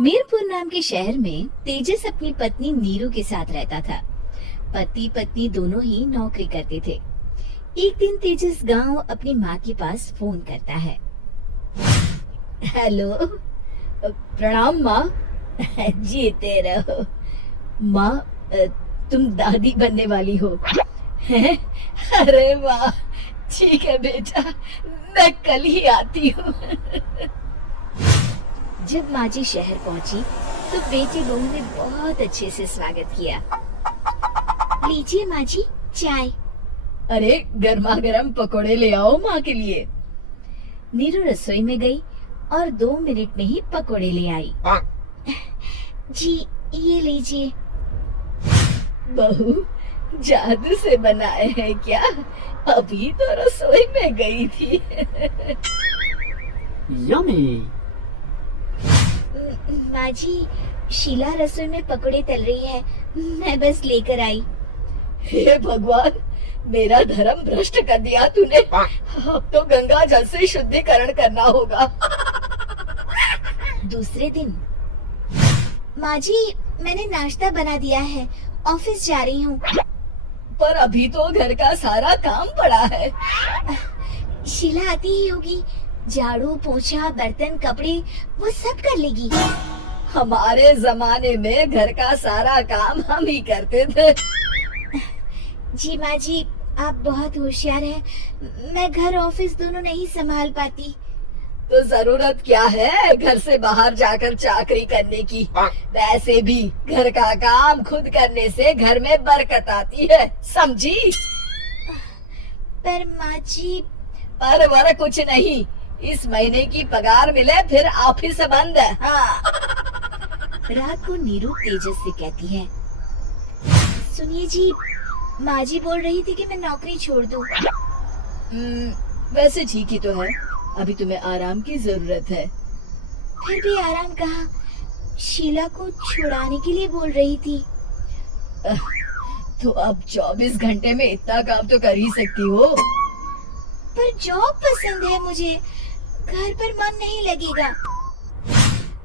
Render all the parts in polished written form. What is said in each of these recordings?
मीरपुर नाम के शहर में तेजस अपनी पत्नी नीरू के साथ रहता था। पति पत्नी दोनों ही नौकरी करते थे। एक दिन तेजस गांव अपनी माँ के पास फोन करता है। हेलो, प्रणाम माँ। जीते रहो माँ, तुम दादी बनने वाली हो हैं? अरे वाह, ठीक है बेटा, मैं कल ही आती हूँ। जब माँ जी शहर पहुंची तो बेटी बहू ने बहुत अच्छे से स्वागत किया। लीजिए माँ जी, चाय। अरे गर्मा गर्म पकोड़े ले आओ माँ के लिए। नीरू रसोई में गई और 2 मिनट में ही पकोड़े ले आई। जी ये लीजिए। बहू जादू से बनाए हैं क्या? अभी तो रसोई में गई थी। यम्मी। माँ जी, शीला रसोई में पकोड़े तल रही है, मैं बस लेकर आई। हे भगवान, मेरा धर्म भ्रष्ट कर दिया तूने। अब तो गंगा जल से शुद्धिकरण करना होगा। दूसरे दिन, माँ जी मैंने नाश्ता बना दिया है, ऑफिस जा रही हूँ। पर अभी तो घर का सारा काम पड़ा है। शीला आती ही होगी, झाड़ू पोछा बर्तन कपड़े वो सब कर लेगी। हमारे जमाने में घर का सारा काम हम ही करते थे। जी माँ जी, आप बहुत होशियार हैं, मैं घर ऑफिस दोनों नहीं संभाल पाती। तो जरूरत क्या है घर से बाहर जाकर चाकरी करने की? वैसे भी घर का काम खुद करने से घर में बरकत आती है, समझी? पर माँ जी, पर वर कुछ नहीं, इस महीने की पगार मिले फिर ऑफिस बंद। हाँ। रात को नीरू तेजस से कहती है, सुनिए जी, माँ जी बोल रही थी कि मैं नौकरी छोड़ दूं। वैसे ठीक ही तो है, अभी तुम्हें आराम की जरूरत है। फिर भी आराम कहाँ, शीला को छुड़ाने के लिए बोल रही थी। तो अब 24 घंटे में इतना काम तो कर ही सकती हो। पर जॉब पसंद है मुझे, घर पर मन नहीं लगेगा।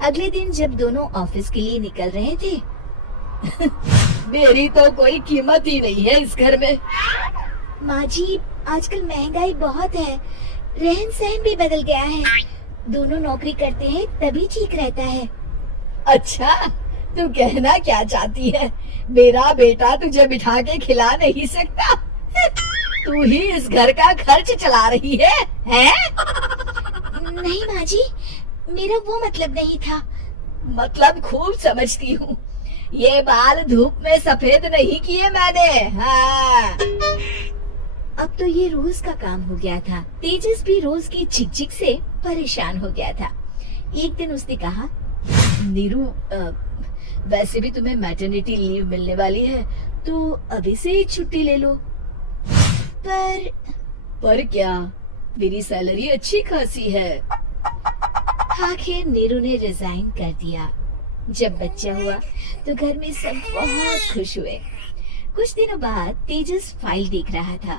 अगले दिन जब दोनों ऑफिस के लिए निकल रहे थे, मेरी तो कोई कीमत ही नहीं है इस घर में। माँ जी, आजकल महंगाई बहुत है, रहन सहन भी बदल गया है। दोनों नौकरी करते हैं तभी ठीक रहता है। अच्छा, तू कहना क्या चाहती है? मेरा बेटा तुझे बिठा के खिला नहीं सकता? तू ही इस घर का खर्च चला रही है, हैं? नहीं माँ जी, मेरा वो मतलब नहीं था। मतलब खूब समझती हूँ, ये बाल धूप में सफेद नहीं किए मैंने। हाँ। अब तो ये रोज का काम हो गया था। तेजस भी रोज की झिकझिक से परेशान हो गया था। एक दिन उसने कहा, नीरू, वैसे भी तुम्हें मैटरनिटी लीव मिलने वाली है, तो अभी से ही छुट्टी ले लो। पर क्या, मेरी सैलरी अच्छी खासी है। आखिर नीरू ने रिजाइन कर दिया। जब बच्चा हुआ तो घर में सब बहुत खुश हुए। कुछ दिनों बाद तेजस फाइल देख रहा था।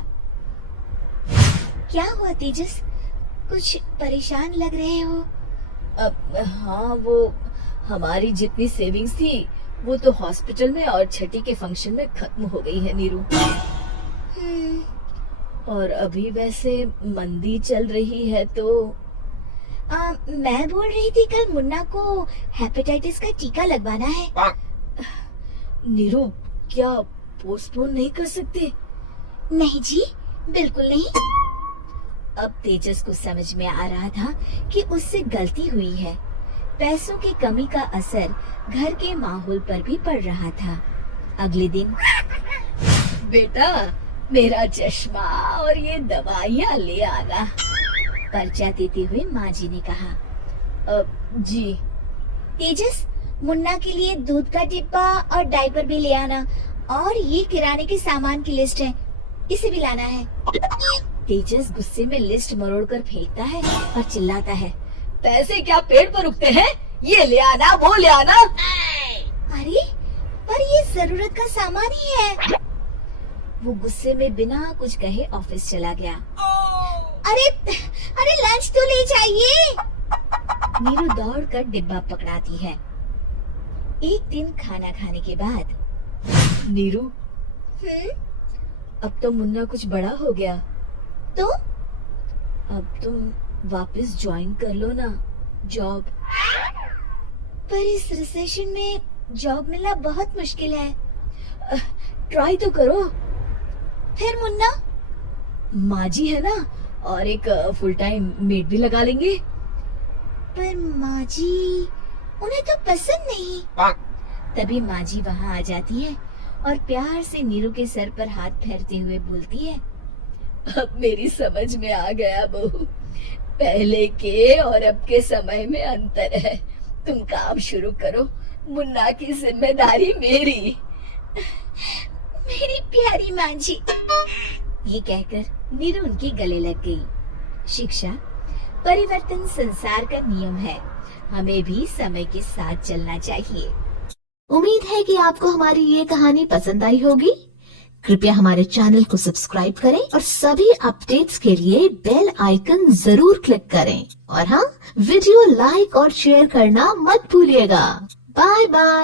क्या हुआ तेजस, कुछ परेशान लग रहे हो? हाँ, वो हमारी जितनी सेविंग्स थी वो तो हॉस्पिटल में और छठी के फंक्शन में खत्म हो गई है नीरू। और अभी वैसे मंदी चल रही है तो मैं बोल रही थी कल मुन्ना को हेपेटाइटिस का टीका लगवाना है। नीरू, क्या पोस्टपोन नहीं कर सकते? नहीं जी, बिल्कुल नहीं। अब तेजस को समझ में आ रहा था कि उससे गलती हुई है। पैसों की कमी का असर घर के माहौल पर भी पड़ रहा था। अगले दिन, बेटा मेरा चश्मा और ये दवाइयाँ ले आना, पर्चा देते हुए माँ जी ने कहा। जी। तेजस, मुन्ना के लिए दूध का डिब्बा और डायपर भी ले आना, और ये किराने के सामान की लिस्ट है, इसे भी लाना है। तेजस गुस्से में लिस्ट मरोड़कर फेंकता है और चिल्लाता है, पैसे क्या पेड़ पर उगते हैं? ये ले आना, वो ले आना। अरे, पर ये जरूरत का सामान ही है। वो गुस्से में बिना कुछ कहे ऑफिस चला गया। अरे अरे लंच तो ले जाइए। नीरू दौड़कर डिब्बा पकड़ाती है। एक दिन खाना खाने के बाद, नीरू, अब तो मुन्ना कुछ बड़ा हो गया, तो अब तुम वापस ज्वाइन कर लो ना जॉब। पर इस रिसेशन में जॉब मिलना बहुत मुश्किल है। ट्राई तो करो। फिर मुन्ना, माँ जी है ना, और एक फुल टाइम मेड भी लगा लेंगे। पर माँ जी, उन्हें तो पसंद नहीं। तभी माँ जी वहाँ आ जाती है और प्यार से नीरू के सर पर हाथ फेरते हुए बोलती है, अब मेरी समझ में आ गया बहू, पहले के और अब के समय में अंतर है। तुम काम शुरू करो, मुन्ना की जिम्मेदारी मेरी। मेरी प्यारी माँ जी। ये कहकर नीरू उनके गले लग गई। शिक्षा, परिवर्तन संसार का नियम है, हमें भी समय के साथ चलना चाहिए। उम्मीद है कि आपको हमारी ये कहानी पसंद आई होगी। कृपया हमारे चैनल को सब्सक्राइब करें और सभी अपडेट्स के लिए बेल आइकन जरूर क्लिक करें। और हाँ, वीडियो लाइक और शेयर करना मत भूलिएगा। Bye bye.